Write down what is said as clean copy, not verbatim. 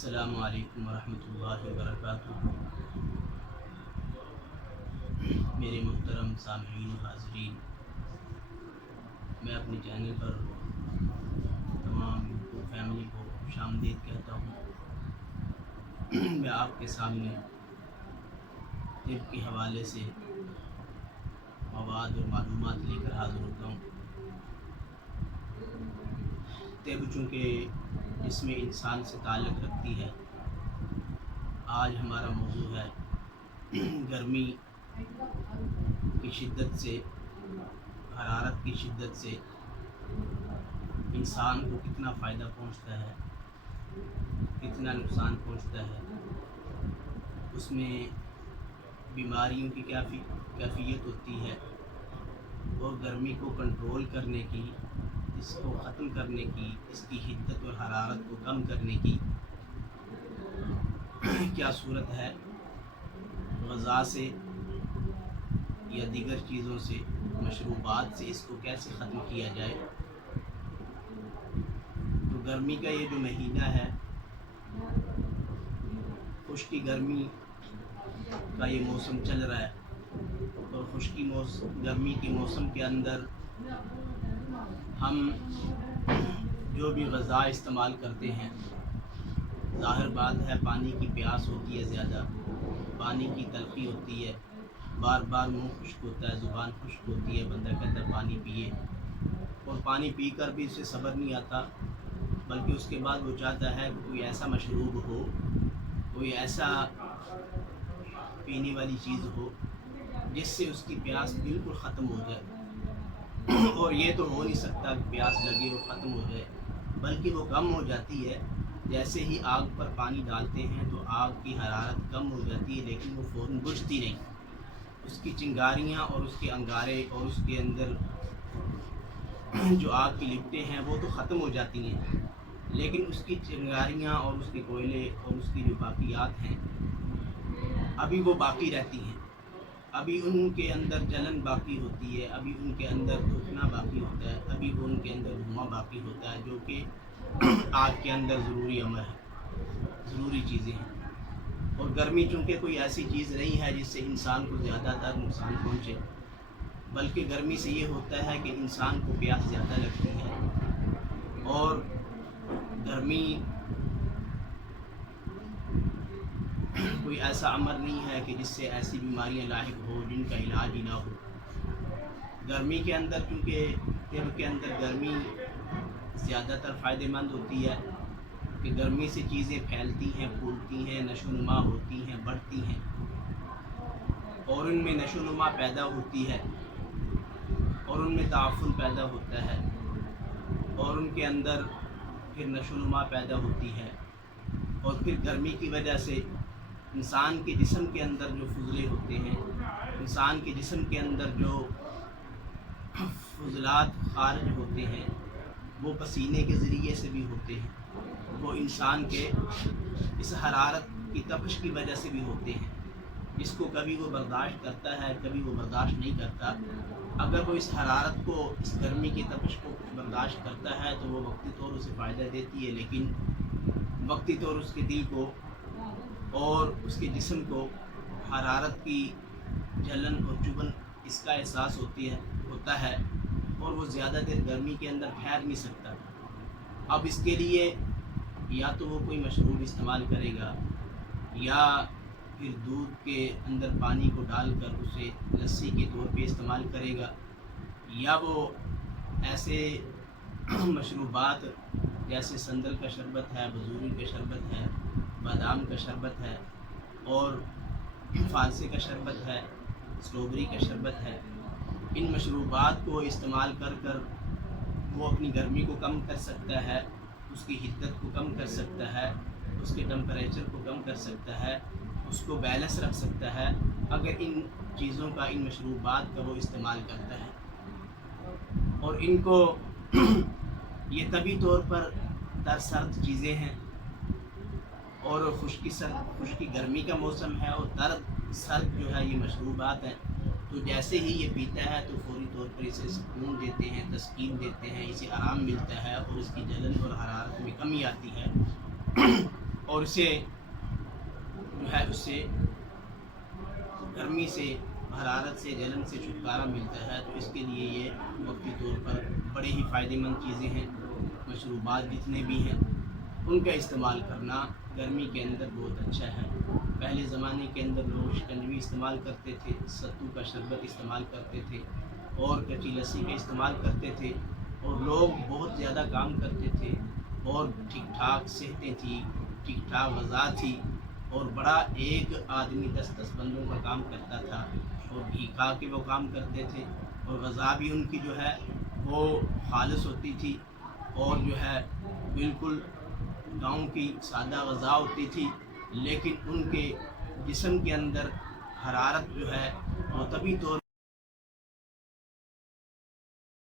السلام علیکم ورحمۃ اللہ وبرکاتہ۔ میرے محترم سامعین و حاضرین، میں اپنے چینل پر تمام یوٹیوب فیملی کو خوش آمدید کہتا ہوں۔ میں آپ کے سامنے طب کے حوالے سے مواد اور معلومات لے کر حاضر ہوتا ہوں۔ طب چونکہ جسم انسان سے تعلق رکھتی ہے، آج ہمارا موضوع ہے گرمی کی شدت سے، حرارت کی شدت سے انسان کو کتنا فائدہ پہنچتا ہے، کتنا نقصان پہنچتا ہے، اس میں بیماریوں کی کیا کیفیت ہوتی ہے، اور گرمی کو کنٹرول کرنے کی، اس کو ختم کرنے کی، اس کی حدت اور حرارت کو کم کرنے کی کیا صورت ہے۔ غذا سے یا دیگر چیزوں سے، مشروبات سے اس کو کیسے ختم کیا جائے۔ تو گرمی کا یہ جو مہینہ ہے، خشکی گرمی کا یہ موسم چل رہا ہے، اور گرمی کے موسم کے اندر ہم جو بھی غذا استعمال کرتے ہیں، ظاہر بات ہے پانی کی پیاس ہوتی ہے، زیادہ پانی کی تلخی ہوتی ہے، بار بار منہ خشک ہوتا ہے، زبان خشک ہوتی ہے، بندہ کہتا ہے پانی پیے، اور پانی پی کر بھی اسے صبر نہیں آتا، بلکہ اس کے بعد وہ چاہتا ہے کہ کوئی ایسا مشروب ہو، کوئی ایسا پینے والی چیز ہو جس سے اس کی پیاس بالکل ختم ہو جائے۔ اور یہ تو ہو نہیں سکتا کہ پیاس لگے اور ختم ہو جائے، بلکہ وہ کم ہو جاتی ہے۔ جیسے ہی آگ پر پانی ڈالتے ہیں تو آگ کی حرارت کم ہو جاتی ہے، لیکن وہ فوراً بجھتی نہیں۔ اس کی چنگاریاں اور اس کے انگارے اور اس کے اندر جو آگ کی لپٹیں ہیں وہ تو ختم ہو جاتی ہیں، لیکن اس کی چنگاریاں اور اس کے کوئلے اور اس کی جو باقیات ہیں ابھی وہ باقی رہتی ہیں، ابھی ان کے اندر جلن باقی ہوتی ہے، ابھی ان کے اندر دھکنا باقی ہوتا ہے، ابھی ان کے اندر دھواں باقی ہوتا ہے، جو کہ آگ کے اندر ضروری عمل ہے، ضروری چیزیں ہیں۔ اور گرمی چونکہ کوئی ایسی چیز نہیں ہے جس سے انسان کو زیادہ تر نقصان پہنچے، بلکہ گرمی سے یہ ہوتا ہے کہ انسان کو پیاس زیادہ لگتی ہے، اور گرمی کوئی ایسا عمل نہیں ہے کہ جس سے ایسی بیماریاں لاحق ہو جن کا علاج ہی نہ ہو۔ گرمی کے اندر چونکہ طب کے اندر گرمی زیادہ تر فائدہ مند ہوتی ہے کہ گرمی سے چیزیں پھیلتی ہیں، پھولتی ہیں، نشو و نما ہوتی ہیں، بڑھتی ہیں، اور ان میں نشو و نما پیدا ہوتی ہے، اور ان میں تعفن پیدا ہوتا ہے، اور ان کے اندر پھر نشو و نما پیدا ہوتی ہے، اور پھر گرمی کی وجہ سے انسان کے جسم کے اندر جو فضلے ہوتے ہیں، انسان کے جسم کے اندر جو فضلات خارج ہوتے ہیں، وہ پسینے کے ذریعے سے بھی ہوتے ہیں، وہ انسان کے اس حرارت کی تپش کی وجہ سے بھی ہوتے ہیں، جس کو کبھی وہ برداشت کرتا ہے، کبھی وہ برداشت نہیں کرتا۔ اگر وہ اس حرارت کو، اس گرمی کی تپش کو برداشت کرتا ہے تو وہ وقتی طور اسے فائدہ دیتی ہے، لیکن وقتی طور اس کے دل کو اور اس کے جسم کو حرارت کی جلن اور چبھن اس کا احساس ہوتا ہے، اور وہ زیادہ دیر گرمی کے اندر ٹھہر نہیں سکتا۔ اب اس کے لیے یا تو وہ کوئی مشروب استعمال کرے گا، یا پھر دودھ کے اندر پانی کو ڈال کر اسے لسی کے طور پہ استعمال کرے گا، یا وہ ایسے مشروبات جیسے سندل کا شربت ہے، بزوری کا شربت ہے، بادام کا شربت ہے، اور فالسے کا شربت ہے، اسٹرابری کا شربت ہے، ان مشروبات کو استعمال کر وہ اپنی گرمی کو کم کر سکتا ہے، اس کی حدت کو کم کر سکتا ہے، اس کے ٹمپریچر کو کم کر سکتا ہے، اس کو بیلنس رکھ سکتا ہے، اگر ان چیزوں کا، ان مشروبات کا وہ استعمال کرتا ہے۔ اور ان کو یہ طبی طور پر تر سرد چیزیں ہیں، اور خشکی گرمی کا موسم ہے، اور سرد جو ہے یہ مشروبات ہیں، تو جیسے ہی یہ پیتا ہے تو فوری طور پر اسے سکون دیتے ہیں، تسکین دیتے ہیں، اسے آرام ملتا ہے، اور اس کی جلن اور حرارت میں کمی آتی ہے، اور اسے جو ہے اس سے گرمی سے، حرارت سے، جلن سے چھٹکارا ملتا ہے، تو اس کے لیے یہ وقتی طور پر بڑے ہی فائدہ مند چیزیں ہیں۔ مشروبات جتنے بھی ہیں ان کا استعمال کرنا گرمی کے اندر بہت اچھا ہے۔ پہلے زمانے کے اندر لوگ شکنجوی استعمال کرتے تھے، ستو کا شربت استعمال کرتے تھے، اور کچی لسی کا استعمال کرتے تھے، اور لوگ بہت زیادہ کام کرتے تھے، اور ٹھیک ٹھاک صحتیں تھیں، ٹھیک ٹھاک غذا تھی، اور بڑا ایک آدمی 10 بندوں کا کام کرتا تھا، اور گھی کھا کے وہ کام کرتے تھے، اور غذا بھی ان کی جو ہے وہ خالص ہوتی تھی، اور جو ہے بالکل گاؤں کی سادہ غذا ہوتی تھی، لیکن ان کے جسم کے اندر حرارت جو ہے وہ طبی طور